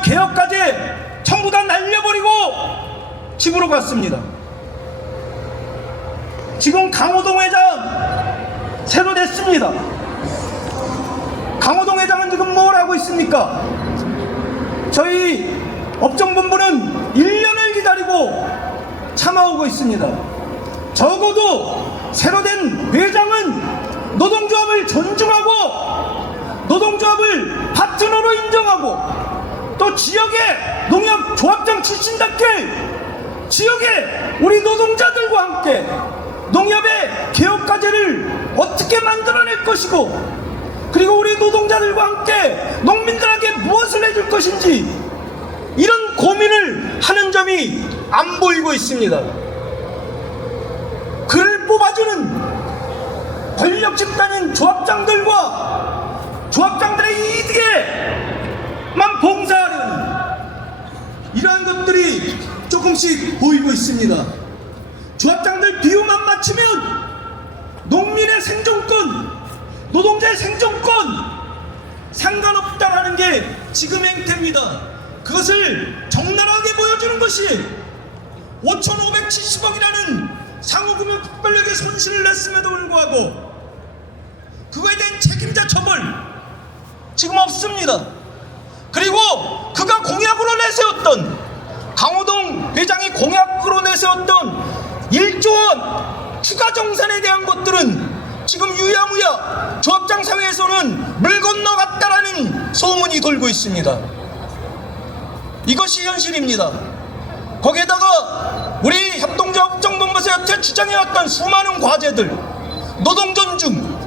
농협 개혁까지 전부 다 날려버리고 집으로 갔습니다. 지금 강호동 회장 새로 됐습니다. 강호동 회장은 지금 뭘 하고 있습니까? 저희 업종본부는 1년을 기다리고 참아오고 있습니다. 적어도 새로 된 회장은 노동조합을 존중하고 노동조합을 파트너로 인정하고 또 지역의 농협 조합장 출신답게 지역의 우리 노동자들과 함께 농협의 개혁과제를 어떻게 만들어낼 것이고 그리고 우리 노동자들과 함께 농민들에게 무엇을 해줄 것인지 이런 고민을 하는 점이 안 보이고 있습니다. 그를 뽑아주는 권력 집단인 조합장들과 조합장들의 이득에만 봉사하려는 이러한 것들이 조금씩 보이고 있습니다. 조합장들 비유만 맞추면 농민의 생존권, 노동자의 생존권 상관없다라는 게 지금 행태입니다. 그것을 적나라하게 보여주는 것이 5,570억이라는 상호금융 폭발력의 손실을 냈음에도 불구하고 그거에 대한 책임자 처벌 지금 없습니다. 그리고 그가 공약으로 내세웠던 강호동 회장이 공약으로 내세웠던 1조 원 추가 정산에 대한 것들은 지금 유야무야 조합장 사회에서는 물 건너갔다라는 소문이 돌고 있습니다. 이것이 현실입니다. 거기에다가 우리 협동조합정본부에서 여태 주장해왔던 수많은 과제들, 노동 존중,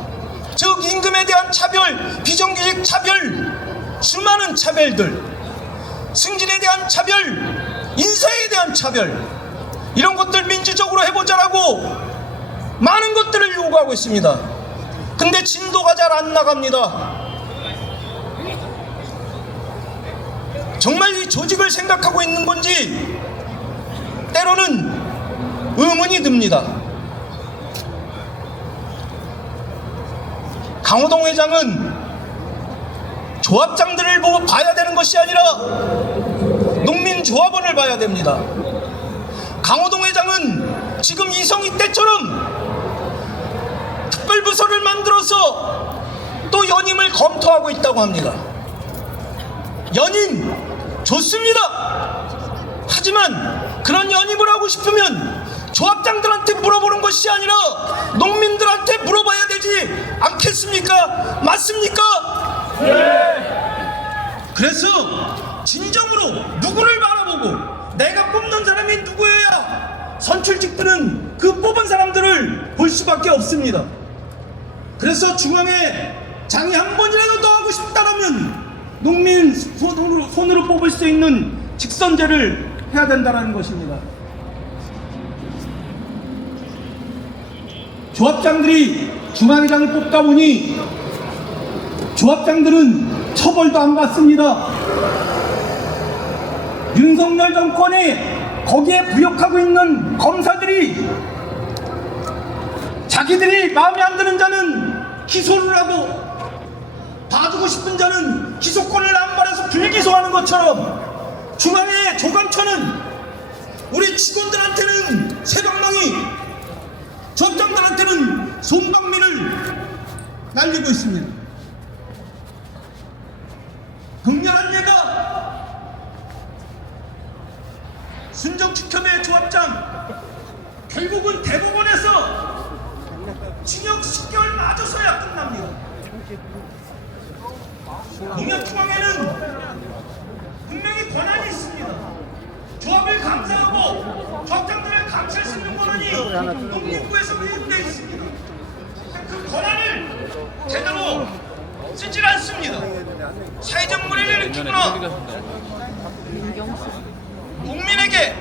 즉 임금에 대한 차별, 비정규직 차별, 수많은 차별들, 승진에 대한 차별, 인사에 대한 차별, 이런 것들 민주적으로 해보자라고 많은 것들을 요구하고 있습니다. 근데 진도가 잘 안 나갑니다. 정말 이 조직을 생각하고 있는 건지 때로는 의문이 듭니다. 강호동 회장은 조합장들을 보고 봐야 되는 것이 아니라 농민조합원을 봐야 됩니다. 강호동 회장은 지금 이성희 때처럼 특별부서를 만들어서 또 연임을 검토하고 있다고 합니다. 연임 좋습니다. 하지만 그런 연임을 하고 싶으면 조합장들한테 물어보는 것이 아니라 농민들한테 물어봐야 되지 않겠습니까? 맞습니까? 네. 그래서 진정으로 누구를 바라보고 내가 뽑는 사람이 누구여야 선출직들은 그 뽑은 사람들을 볼 수밖에 없습니다. 그래서 중앙에 장이 한 번이라도 더 하고 싶다면 농민 손으로 뽑을 수 있는 직선제를 해야 된다는 것입니다. 조합장들이 중앙회장을 뽑다 보니 조합장들은 처벌도 안 받습니다. 윤석열 정권이 거기에 부역하고 있는 검사들이 자기들이 마음에 안 드는 자는 기소를 하고 봐주고 싶은 자는 기소권을 남발해서 불기소하는 것처럼 중앙의 조감처는 우리 직원들한테는 새방망이, 조합장들한테는 솜방미를 날리고 있습니다. 극렬한 예가 순정축협의 조합장 결국은 대법원에서 징역 10개월 맞아서야 끝납니다. 농협중앙회는 분명히 권한이 있습니다. 조합을 감사하고 조합장들을 감시할 수 있는 권한이 농림부에서 의혹되어 있습니다. 그 권한을 제대로 쓰질 않습니다. 사회적 물의를 일으키거나 국민에게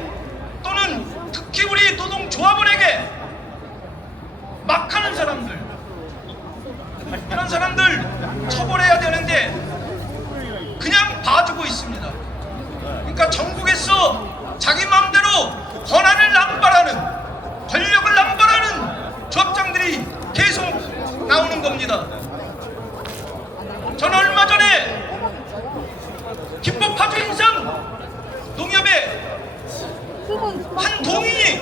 또는 특히 우리 노동조합원에게 막하는 사람들, 이런 사람들 처벌해야 되는데 그냥 봐주고 있습니다. 그러니까 전국에서 자기 마음대로 권한을 남발하는, 권력을 남발하는 조합장들이 계속 나오는 겁니다. 저는 얼마 전에 기법파주 인사 한 동인이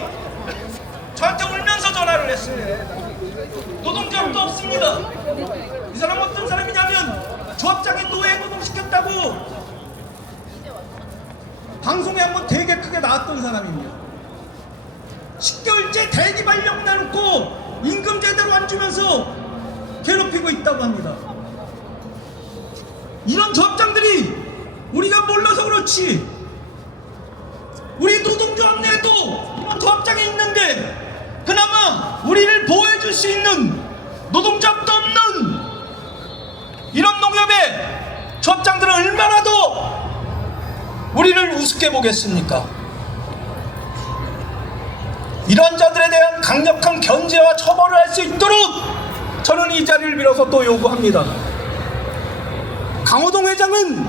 저한테 울면서 전화를 했습니다. 노동조합도 없습니다. 이 사람 어떤 사람이냐면 조합장이 노예 노동시켰다고 방송에 한번 되게 크게 나왔던 사람입니다. 10개월째 대기 발령 내놓고 임금 제대로 안 주면서 괴롭히고 있다고 합니다. 이런 조합장들이 우리가 몰라서 그렇지 우리 노동조합 내에도 이런 조합장이 있는데 그나마 우리를 보호해줄 수 있는 노동조합도 없는 이런 농협의 조합장들은 얼마나 더 우리를 우습게 보겠습니까? 이런 자들에 대한 강력한 견제와 처벌을 할 수 있도록 저는 이 자리를 빌어서 또 요구합니다. 강호동 회장은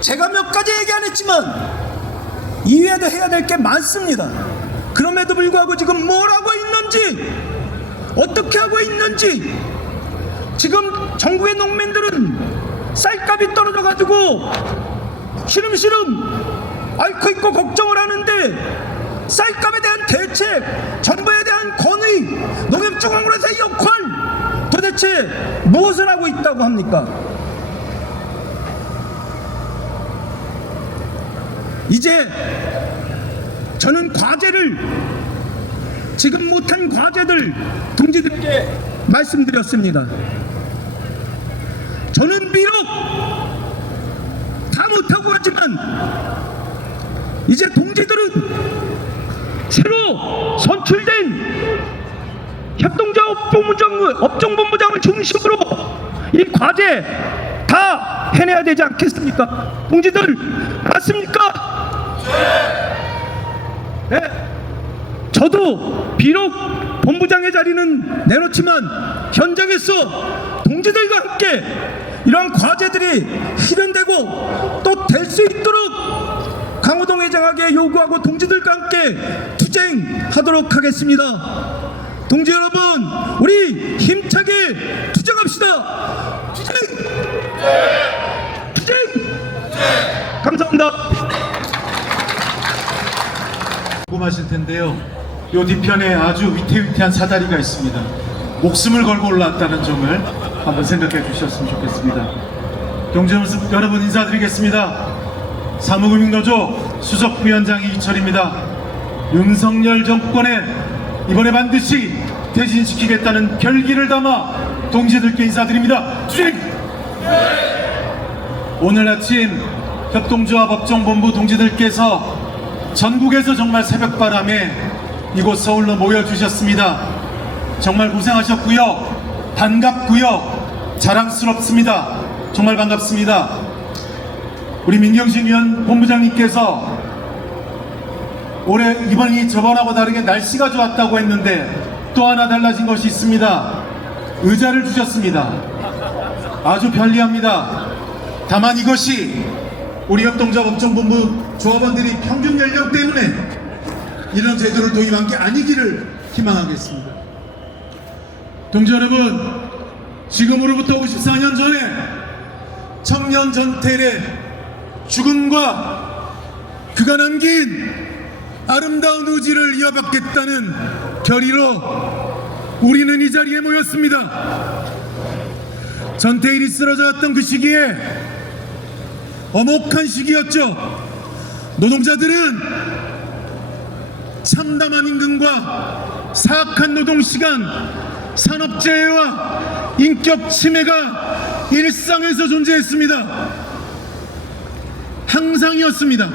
제가 몇 가지 얘기 안 했지만 이외에도 해야 될 게 많습니다. 그럼에도 불구하고 지금 뭘 하고 있는지 어떻게 하고 있는지 지금 전국의 농민들은 쌀값이 떨어져가지고 시름시름 앓고 있고 걱정을 하는데 쌀값에 대한 대책, 정부에 대한 건의, 농협중앙으로서의 역할 도대체 무엇을 하고 있다고 합니까? 이제 저는 과제를 지금 못한 과제들 동지들께 말씀드렸습니다. 저는 비록 다 못하고 하지만 이제 동지들은 새로 선출된 협동조합 업종본부장을 중심으로 이 과제 다 해내야 되지 않겠습니까? 동지들 맞습니까? 네. 저도 비록 본부장의 자리는 내놓지만 현장에서 동지들과 함께 이러한 과제들이 실현되고 또 될 수 있도록 강호동 회장에게 요구하고 동지들과 함께 투쟁하도록 하겠습니다. 동지 여러분, 우리 힘차게 투쟁합시다. 투쟁! 투쟁! 감사합니다. 궁금하실 텐데요. 요 뒤편에 아주 위태위태한 사다리가 있습니다. 목숨을 걸고 올라왔다는 점을 한번 생각해 주셨으면 좋겠습니다. 경제연습 여러분 인사드리겠습니다. 사무금융노조 수석부위원장 이희철입니다. 윤석열 정권에 이번에 반드시 퇴진시키겠다는 결기를 담아 동지들께 인사드립니다. 투쟁! 오늘 아침 협동조합 업종본부 동지들께서 전국에서 정말 새벽바람에 이곳 서울로 모여주셨습니다. 정말 고생하셨고요. 반갑고요. 자랑스럽습니다. 정말 반갑습니다. 우리 민경식 위원 본부장님께서 올해 이번이 저번하고 다르게 날씨가 좋았다고 했는데 또 하나 달라진 것이 있습니다. 의자를 주셨습니다. 아주 편리합니다. 다만 이것이 우리 협동조합 업종본부 조합원들이 평균 연령 때문에 이런 제도를 도입한 게 아니기를 희망하겠습니다. 동지 여러분, 지금으로부터 54년 전에 청년 전태일의 죽음과 그가 남긴 아름다운 의지를 이어받겠다는 결의로 우리는 이 자리에 모였습니다. 전태일이 쓰러졌던 그 시기에 엄혹한 시기였죠. 노동자들은 참담한 임금과 사악한 노동시간, 산업재해와 인격 침해가 일상에서 존재했습니다. 항상이었습니다.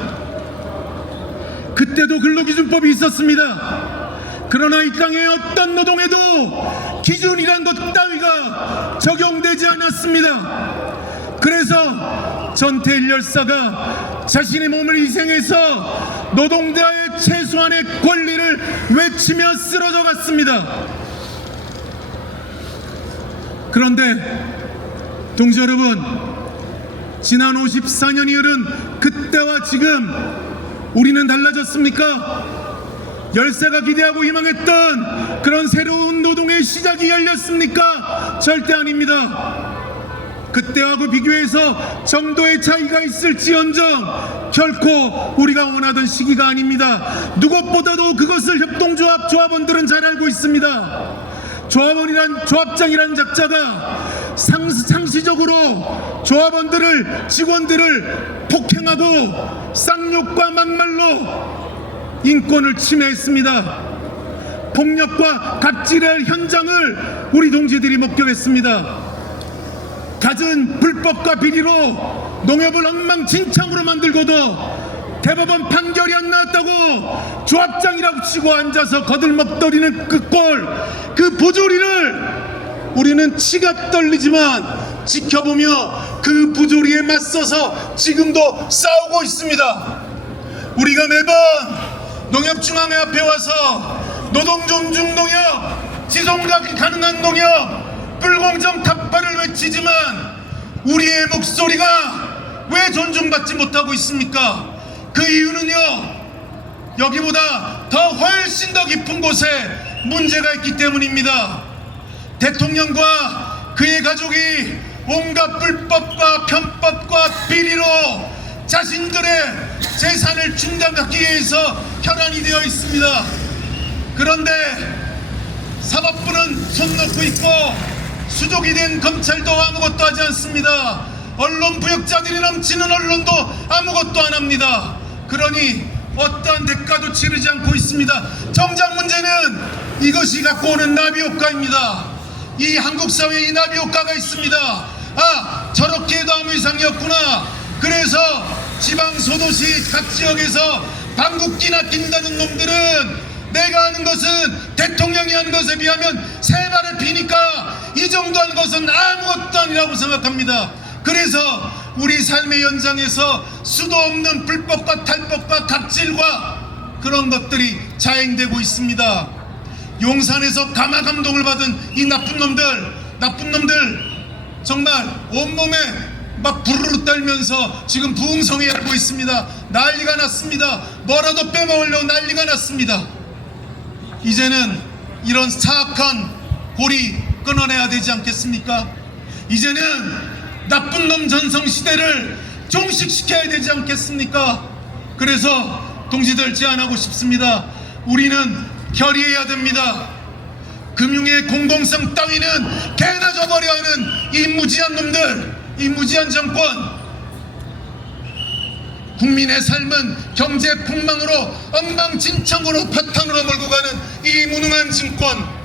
그때도 근로기준법이 있었습니다. 그러나 이 땅의 어떤 노동에도 기준이란 것 따위가 적용되지 않았습니다. 그래서 전태일 열사가 자신의 몸을 희생해서 노동자의 최소한의 권리를 외치며 쓰러져 갔습니다. 그런데 동지 여러분, 지난 54년이 흐른 그때와 지금 우리는 달라졌습니까? 열세가 기대하고 희망했던 그런 새로운 노동의 시작이 열렸습니까? 절대 아닙니다. 그때하고 비교해서 정도의 차이가 있을지언정 결코 우리가 원하던 시기가 아닙니다. 누구보다도 그것을 협동조합 조합원들은 잘 알고 있습니다. 조합장이라는 작자가 상시적으로 조합원들을, 직원들을 폭행하고 쌍욕과 막말로 인권을 침해했습니다. 폭력과 갑질의 현장을 우리 동지들이 목격했습니다. 갖은 불법과 비리로 농협을 엉망진창으로 만들고도 대법원 판결이 안 나왔다고 조합장이라고 치고 앉아서 거들먹거리는 그 꼴, 그 부조리를 우리는 치가 떨리지만 지켜보며 그 부조리에 맞서서 지금도 싸우고 있습니다. 우리가 매번 농협중앙회 앞에 와서 노동 존중 농협, 지속가기 가능한 농협, 불공정 타파를 외치지만 우리의 목소리가 왜 존중받지 못하고 있습니까? 그 이유는요, 여기보다 더 훨씬 더 깊은 곳에 문제가 있기 때문입니다. 대통령과 그의 가족이 온갖 불법과 편법과 비리로 자신들의 재산을 충당하기 위해서 혈안이 되어 있습니다. 그런데 사법부는 손 놓고 있고 수족이 된 검찰도 아무것도 하지 않습니다. 언론 부역자들이 넘치는 언론도 아무것도 안 합니다. 그러니 어떠한 대가도 치르지 않고 있습니다. 정작 문제는 이것이 갖고 오는 나비효과입니다. 이 한국 사회에 이 나비효과가 있습니다. 아, 저렇게 해도 아무 이상이 없구나. 그래서 지방 소도시 각 지역에서 방귀끼나 낀다는 놈들은 내가 하는 것은 대통령이 하는 것에 비하면 세 발의 피니까 이 정도 하는 것은 아무것도 아니라고 생각합니다. 그래서 우리 삶의 현장에서 수도 없는 불법과 탈법과 갑질과 그런 것들이 자행되고 있습니다. 용산에서 가마 감동을 받은 이 나쁜 놈들 정말 온몸에 막 부르르 떨면서 지금 부흥성회하고 있습니다. 난리가 났습니다. 뭐라도 빼먹으려고 난리가 났습니다. 이제는 이런 사악한 고리 끊어내야 되지 않겠습니까? 이제는 나쁜 놈 전성시대를 종식시켜야 되지 않겠습니까? 그래서 동지들 제안하고 싶습니다. 우리는 결의해야 됩니다. 금융의 공공성 따위는 개나 줘버려 하는 이 무지한 놈들, 이 무지한 정권, 국민의 삶은 경제 폭망으로 엉망진창으로 파탄으로 몰고 가는 이 무능한 정권,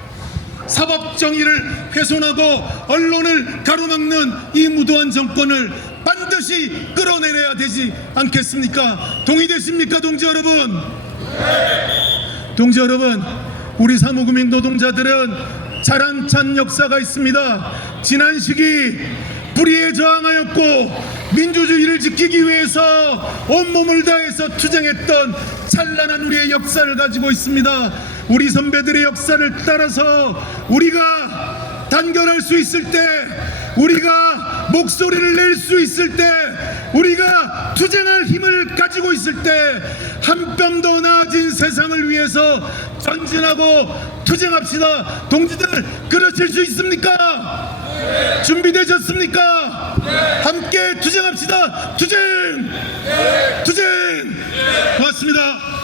사법정의를 훼손하고 언론을 가로막는 이 무도한 정권을 반드시 끌어내려야 되지 않겠습니까? 동의되십니까, 동지 여러분? 동지 여러분, 우리 사무금융 노동자들은 자랑찬 역사가 있습니다. 지난 시기 불의에 저항하였고 민주주의를 지키기 위해서 온몸을 다해서 투쟁했던 찬란한 우리의 역사를 가지고 있습니다. 우리 선배들의 역사를 따라서 우리가 단결할 수 있을 때, 우리가 목소리를 낼 수 있을 때, 우리가 투쟁할 힘을 가지고 있을 때 한 뼘 더 나아진 세상을 위해서 전진하고 투쟁합시다. 동지들, 그러실 수 있습니까? 네. 준비되셨습니까? 네. 함께 투쟁합시다. 투쟁! 네. 투쟁! 네. 고맙습니다.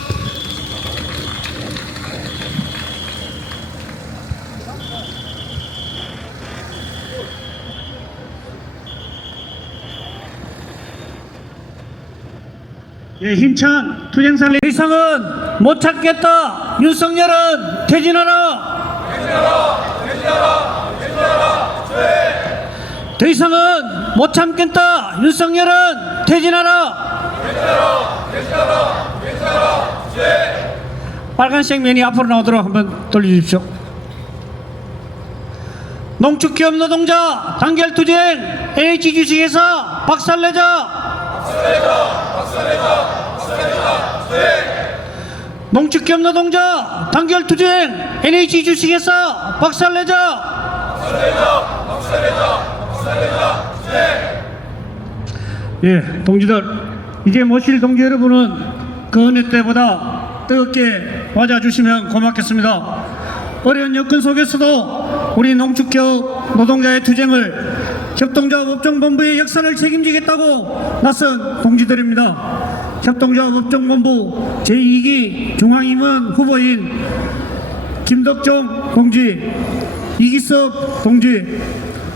예, 힘찬 투쟁사를 더 이상은 못 참겠다. 윤석열은 퇴진하라. 더 이상은 못 참겠다. 윤석열은 퇴진하라. 빨간색 면이 앞으로 나오도록 한번 돌려주십시오. 농축기업 노동자 단결투쟁 NH 주식회사 박살내자. 농축기업 노동자 단결투쟁 NH 주식회사 박살내자. 예, 동지들, 이제 모실 동지 여러분은 그 어느 때보다 뜨겁게 맞아주시면 고맙겠습니다. 어려운 여건 속에서도 우리 농축기업 노동자의 투쟁을 협동조합 업종본부의 역사를 책임지겠다고 나선 동지들입니다. 협동조합 업종본부 제2기 중앙임원 후보인 김덕정 동지, 이기섭 동지,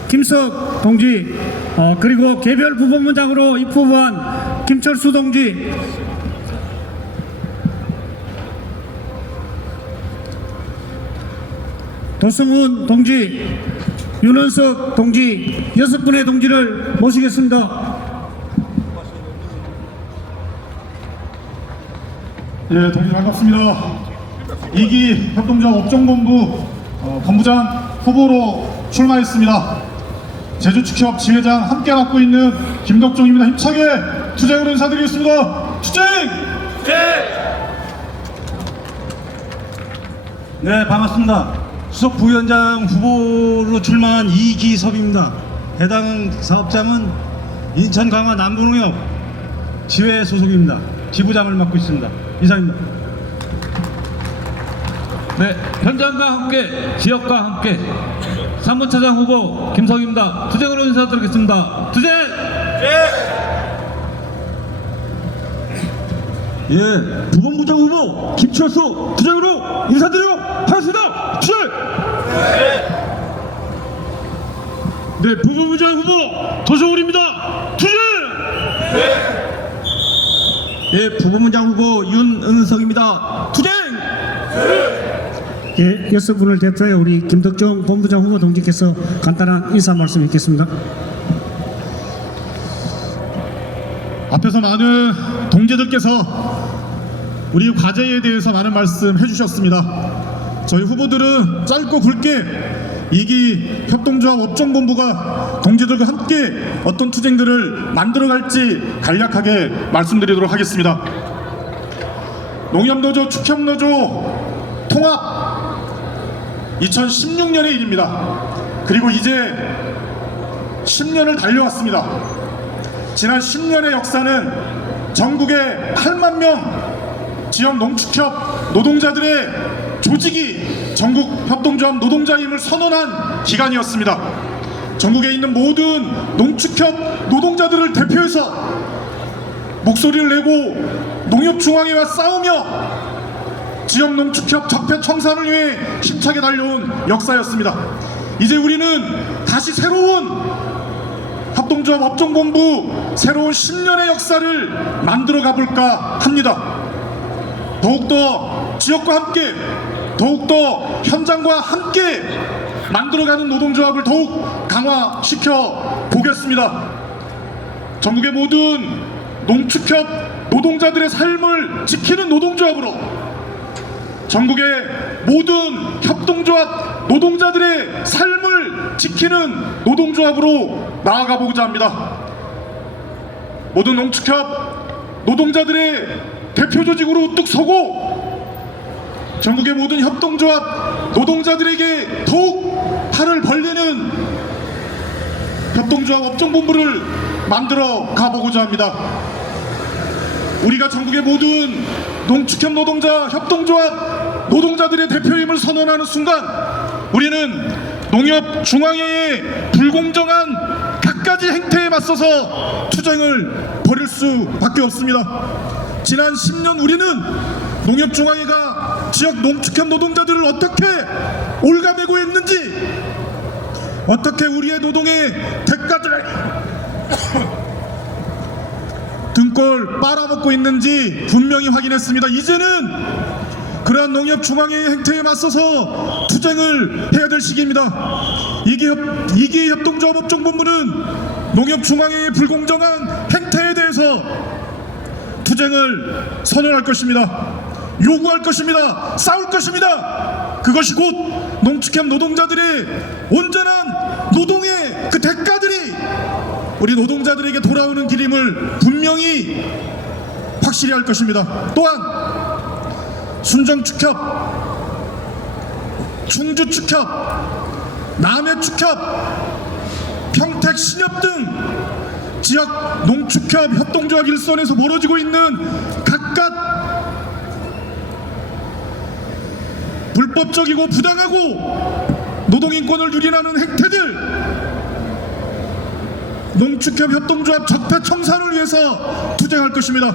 김석 동지, 그리고 개별 부본부장으로 입후보한 김철수 동지, 도승훈 동지, 윤원석 동지 6분의 동지를 모시겠습니다. 예, 동지 반갑습니다. 2기 협동조합 업종본부 본부장 후보로 출마했습니다. 제주축협 지회장 함께 맡고 있는 김덕종입니다. 힘차게 투쟁으로 인사드리겠습니다. 투쟁! 네, 반갑습니다. 수석 부위원장 후보로 출마한 이기섭입니다. 해당 사업장은 인천 강화 남부농협 지회 소속입니다. 지부장을 맡고 있습니다. 이상입니다. 네, 현장과 함께 지역과 함께 3번 차장 후보 김석입니다. 투쟁으로 인사드리겠습니다. 투쟁! 예, 부본부장 후보 김철수 투쟁으로 인사드리도록 하겠습니다. 투쟁! 네, 부본부장 후보 도성울입니다. 투쟁! 예, 부본부장 후보 윤은석입니다. 투쟁! 예, 6분을 대표해 우리 김덕정 본부장 후보 동지께서 간단한 인사 말씀 있겠습니다. 앞에서 많은 동지들께서 우리 과제에 대해서 많은 말씀 해주셨습니다. 저희 후보들은 짧고 굵게 2기 협동조합 업종본부가 동지들과 함께 어떤 투쟁들을 만들어갈지 간략하게 말씀드리도록 하겠습니다. 농협노조, 축협노조 통합 2016년의 일입니다. 그리고 이제 10년을 달려왔습니다. 지난 10년의 역사는 전국의 8만 명 지역 농축협 노동자들의 조직이 전국 협동조합 노동자임을 선언한 기간이었습니다. 전국에 있는 모든 농축협 노동자들을 대표해서 목소리를 내고 농협중앙회와 싸우며 지역 농축협 적폐 청산을 위해 힘차게 달려온 역사였습니다. 이제 우리는 다시 새로운 협동조합 업종본부 새로운 10년의 역사를 만들어 가볼까 합니다. 더욱더 지역과 함께, 더욱더 현장과 함께 만들어가는 노동조합을 더욱 강화시켜 보겠습니다. 전국의 모든 농축협 노동자들의 삶을 지키는 노동조합으로, 전국의 모든 협동조합 노동자들의 삶을 지키는 노동조합으로 나아가보고자 합니다. 모든 농축협 노동자들의 대표 조직으로 우뚝 서고 전국의 모든 협동조합 노동자들에게 더욱 팔을 벌리는 협동조합 업종본부를 만들어 가보고자 합니다. 우리가 전국의 모든 농축협 노동자, 협동조합 노동자들의 대표임을 선언하는 순간 우리는 농협중앙회의 불공정한 갖가지 행태에 맞서서 투쟁을 벌일 수밖에 없습니다. 지난 10년 우리는 농협중앙회가 지역 농축협 노동자들을 어떻게 올가매고 했는지, 어떻게 우리의 노동의 대가들을 등골 빨아먹고 있는지 분명히 확인했습니다. 이제는 그러한 농협중앙회의 행태에 맞서서 투쟁을 해야 될 시기입니다. 2기 협동조합 업종본부는 농협중앙회의 불공정한 행태에 대해서 투쟁을 선언할 것입니다. 요구할 것입니다. 싸울 것입니다. 그것이 곧 농축협 노동자들의 온전한 노동의 그 대가들이 우리 노동자들에게 돌아오는 길임을 분명히 확실히 할 것입니다. 또한 순정축협, 충주축협, 남해축협, 평택신협 등 지역 농축협 협동조합 일선에서 벌어지고 있는 각각 불법적이고 부당하고 노동인권을 유린하는 행태들, 농축협 협동조합 적폐 청산을 위해서 투쟁할 것입니다.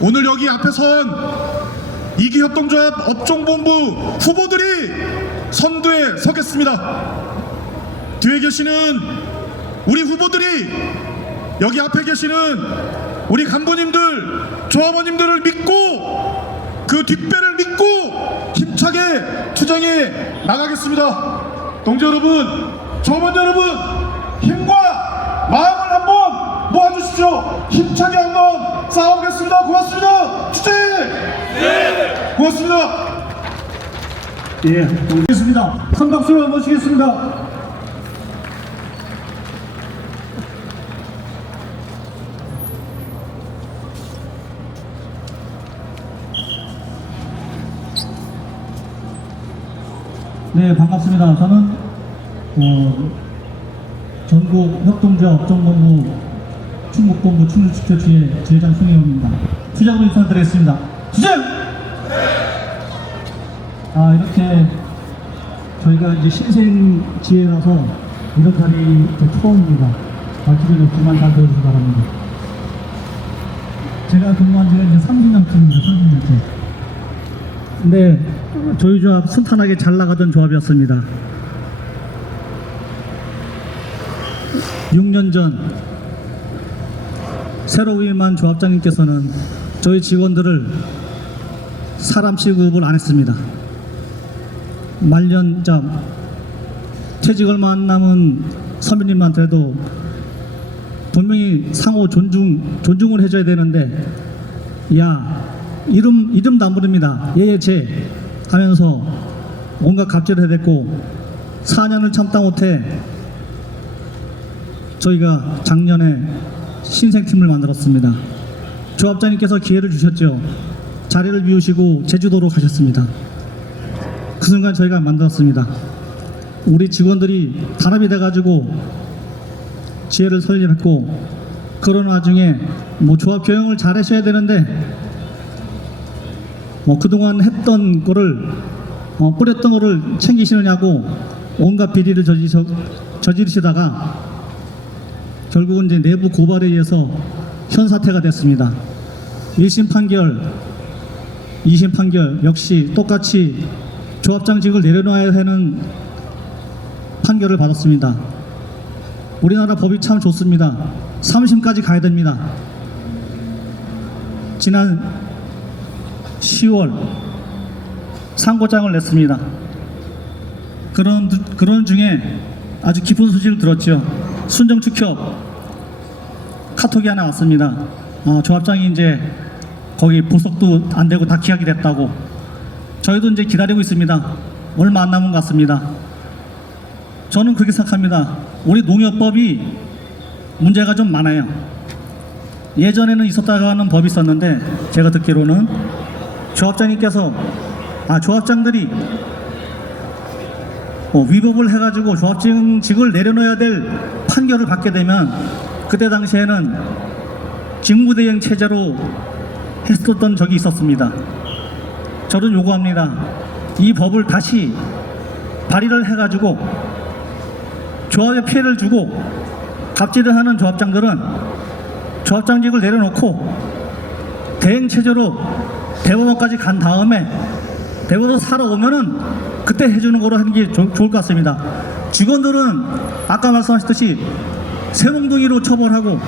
오늘 여기 앞에 선 이기협동조합 업종본부 후보들이 선두에 서겠습니다. 뒤에 계시는 우리 후보들이 여기 앞에 계시는 우리 간부님들, 조합원님들을 믿고 그 뒷배를 믿고 힘차게 투쟁해 나가겠습니다. 동지 여러분, 조합원 여러분, 힘과 마음을 한번 모아주십시오. 힘차게 한번 싸워보겠습니다. 고맙습니다. 투쟁! 네! 고맙습니다. 예, 알겠습니다. 큰 박수로 모시겠습니다. 네, 반갑습니다. 저는 전국 협동조합 업종본부 충북본부 충주축제주의 제장 송혜원입니다. 투쟁으로 인사드리겠습니다. 투쟁! 이렇게 저희가 이제 신생지회라서 이런 자리 처음입니다. 말투는 없지만 잘 들어주시기 바랍니다. 제가 근무한 지가 이제 30년째입니다. 30년째. 근데 저희 조합 순탄하게 잘 나가던 조합이었습니다. 6년 전 새로 위임한 조합장님께서는 저희 직원들을 사람 취급을 안 했습니다. 말년잠 퇴직 얼마 안 남은 선배님한테도 분명히 상호 존중을 해줘야 되는데, 야, 이름도 안 부릅니다. 쟤 하면서 온갖 갑질을 해댔고 4년을 참다 못해 저희가 작년에 신생팀을 만들었습니다. 조합장님께서 기회를 주셨죠. 자리를 비우시고 제주도로 가셨습니다. 그 순간 저희가 만들었습니다. 우리 직원들이 단합이 돼가지고 지혜를 설립했고, 그런 와중에 조합 경영을 잘 하셔야 되는데 그동안 했던 거를 뿌렸던 거를 챙기시느냐고 온갖 비리를 저지르시다가 결국은 이제 내부 고발에 의해서 현사태가 됐습니다. 1심 판결, 2심 판결 역시 똑같이 조합장직을 내려놔야 하는 판결을 받았습니다. 우리나라 법이 참 좋습니다. 3심까지 가야 됩니다. 지난 10월 상고장을 냈습니다. 그런 중에 아주 깊은 소식을 들었죠. 순정축협 카톡이 하나 왔습니다. 조합장이 이제 거기 보석도 안 되고 다 기각이 됐다고. 저희도 이제 기다리고 있습니다. 얼마 안 남은 것 같습니다. 저는 그렇게 생각합니다. 우리 농협법이 문제가 좀 많아요. 예전에는 있었다고 하는 법이 있었는데, 제가 듣기로는 조합장들이 위법을 해가지고 조합직을 내려놓아야 될 판결을 받게 되면 그때 당시에는 직무대행 체제로 했었던 적이 있었습니다. 저는 요구합니다. 이 법을 다시 발의를 해가지고 조합에 피해를 주고 갑질을 하는 조합장들은 조합장직을 내려놓고 대행 체제로 대법원까지 간 다음에 대법원 살아오면은 그때 해주는 거로 하는 게 좋을 것 같습니다. 직원들은 아까 말씀하셨듯이 새몽둥이로 처벌하고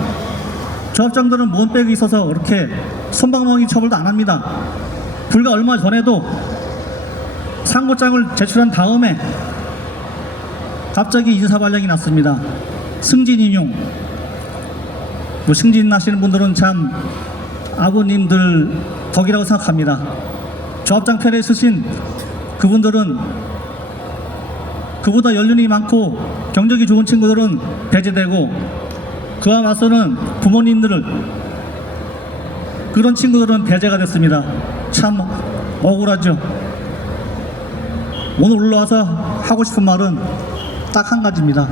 조합장들은 뭔백이 있어서 그렇게 손방망이 처벌도 안 합니다. 불과 얼마 전에도 상고장을 제출한 다음에 갑자기 인사발령이 났습니다. 승진 인용. 승진 나시는 분들은 참 아버님들 덕이라고 생각합니다. 조합장 편에 있으신 그분들은 그보다 연륜이 많고 경력이 좋은 친구들은 배제되고, 그와 맞서는 부모님들은 그런 친구들은 배제가 됐습니다. 참 억울하죠. 오늘 올라와서 하고 싶은 말은 딱 한 가지입니다.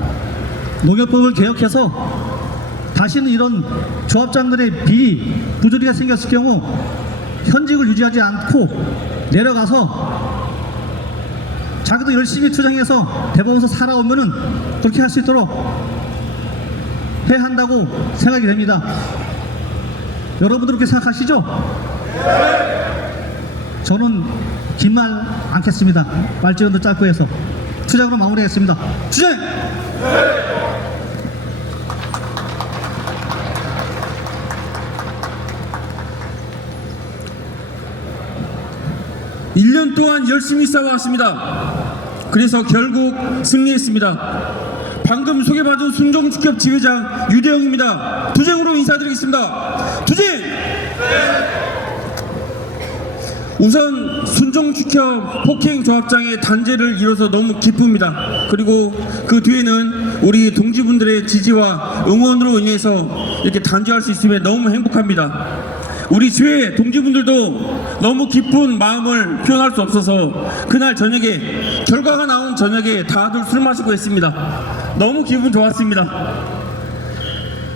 농협법을 개혁해서 다시는 이런 조합장들의 비리, 부조리가 생겼을 경우 현직을 유지하지 않고 내려가서 자기도 열심히 투쟁해서 대법원에서 살아오면은 그렇게 할 수 있도록 해야 한다고 생각이 됩니다. 여러분들 그렇게 생각하시죠? 저는 긴 말 않겠습니다. 말지어도 짧고 해서 투쟁으로 마무리하겠습니다. 투쟁! 1년 동안 열심히 싸워왔습니다. 그래서 결국 승리했습니다. 방금 소개받은 순종축협 지회장 유대영입니다. 투쟁으로 인사드리겠습니다. 투쟁! 우선 순종축협 폭행조합장의 단죄를 이뤄서 너무 기쁩니다. 그리고 그 뒤에는 우리 동지분들의 지지와 응원으로 인해서 이렇게 단죄할 수 있음에 너무 행복합니다. 우리 주회 동지분들도 너무 기쁜 마음을 표현할 수 없어서 그날 저녁에 결과가 나온 저녁에 다들 술 마시고 했습니다. 너무 기분 좋았습니다.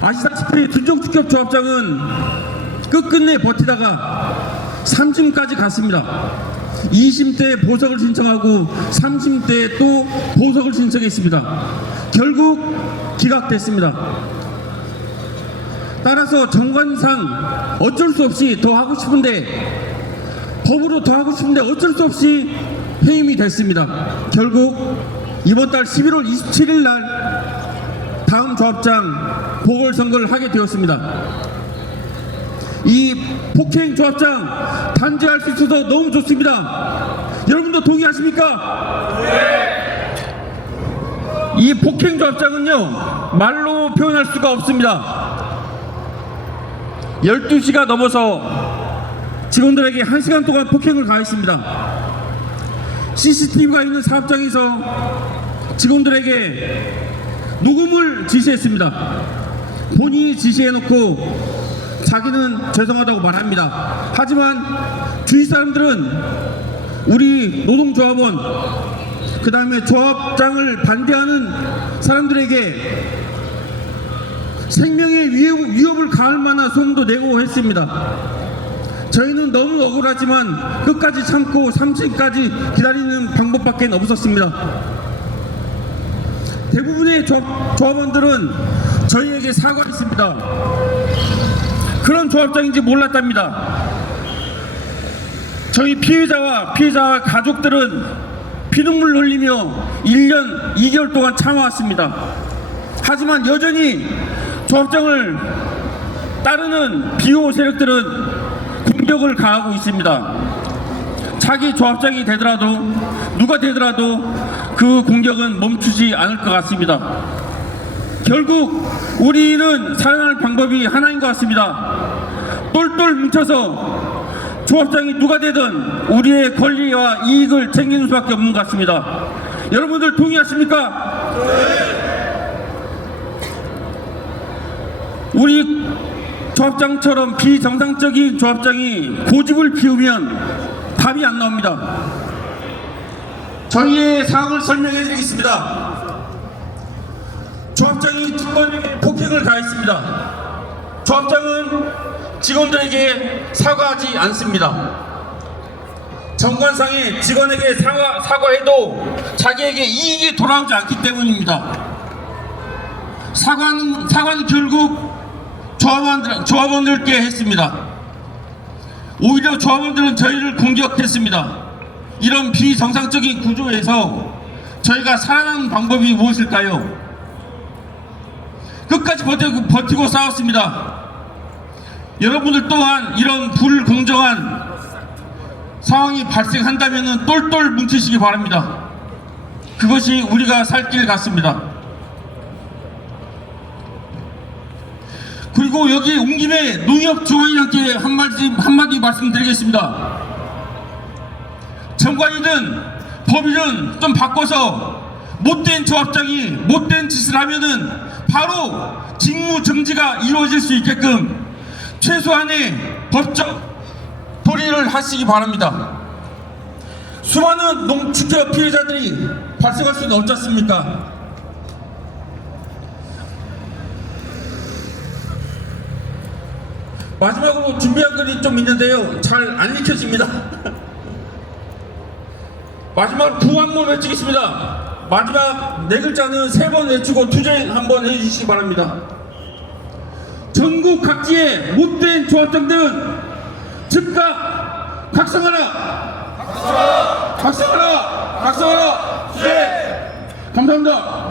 아시다시피 순종축협 조합장은 끝끝내 버티다가 3심까지 갔습니다. 2심 때 보석을 신청하고 3심 때 또 보석을 신청했습니다. 결국 기각됐습니다. 따라서 정관상 어쩔 수 없이 더 하고 싶은데 법으로 더 하고 싶은데 어쩔 수 없이 해임이 됐습니다. 결국 이번 달 11월 27일 날 다음 조합장 보궐선거를 하게 되었습니다. 이 폭행 조합장 단죄할 수 있어서 너무 좋습니다. 여러분도 동의하십니까? 이 폭행 조합장은요 말로 표현할 수가 없습니다. 12시가 넘어서 직원들에게 1시간 동안 폭행을 가했습니다. CCTV가 있는 사업장에서 직원들에게 녹음을 지시했습니다. 본인이 지시해놓고 자기는 죄송하다고 말합니다. 하지만 주위 사람들은 우리 노동조합원 그 다음에 조합장을 반대하는 사람들에게 생명의 위협을 가할 만한 소문도 내고 했습니다. 저희는 너무 억울하지만 끝까지 참고 3층까지 기다리는 방법밖에 없었습니다. 대부분의 조합원들은 저희에게 사과했습니다. 그런 조합장인지 몰랐답니다. 저희 피해자와 가족들은 피눈물 흘리며 1년 2개월 동안 참아왔습니다. 하지만 여전히 조합장을 따르는 비호 세력들은 공격을 가하고 있습니다. 자기 조합장이 되더라도 누가 되더라도 그 공격은 멈추지 않을 것 같습니다. 결국 우리는 살아날 방법이 하나인 것 같습니다. 똘똘 뭉쳐서 조합장이 누가 되든 우리의 권리와 이익을 챙기는 수밖에 없는 것 같습니다. 여러분들 동의하십니까? 우리 조합장처럼 비정상적인 조합장이 고집을 피우면 답이 안 나옵니다. 저희의 상황을 설명해 드리겠습니다. 조합장이 직원에게 폭행을 가했습니다. 조합장은 직원들에게 사과하지 않습니다. 정관상에 직원에게 사과해도 자기에게 이익이 돌아오지 않기 때문입니다. 사과는 결국 조합원들께 했습니다. 오히려 조합원들은 저희를 공격했습니다. 이런 비정상적인 구조에서 저희가 살아남는 방법이 무엇일까요? 끝까지 버티고 싸웠습니다. 여러분들 또한 이런 불공정한 상황이 발생한다면 똘똘 뭉치시기 바랍니다. 그것이 우리가 살 길 같습니다. 그리고 여기 온 김에 농협 조합원님께 한마디 말씀드리겠습니다. 정관이든 법이든 좀 바꿔서 못된 조합장이 못된 짓을 하면은 바로 직무 정지가 이루어질 수 있게끔 최소한의 법적 도리를 하시기 바랍니다. 수많은 농축협 피해자들이 발생할 수는 없지 않습니까? 마지막으로 준비한 글이 좀 있는데요. 잘 안 읽혀집니다. 마지막으로 구호 한번 외치겠습니다. 마지막 네 글자는 3번 외치고 투쟁 한번 해주시기 바랍니다. 전국 각지의 못된 조합장들은 즉각 각성하라! 각성하라! 각성하라! 네! 감사합니다.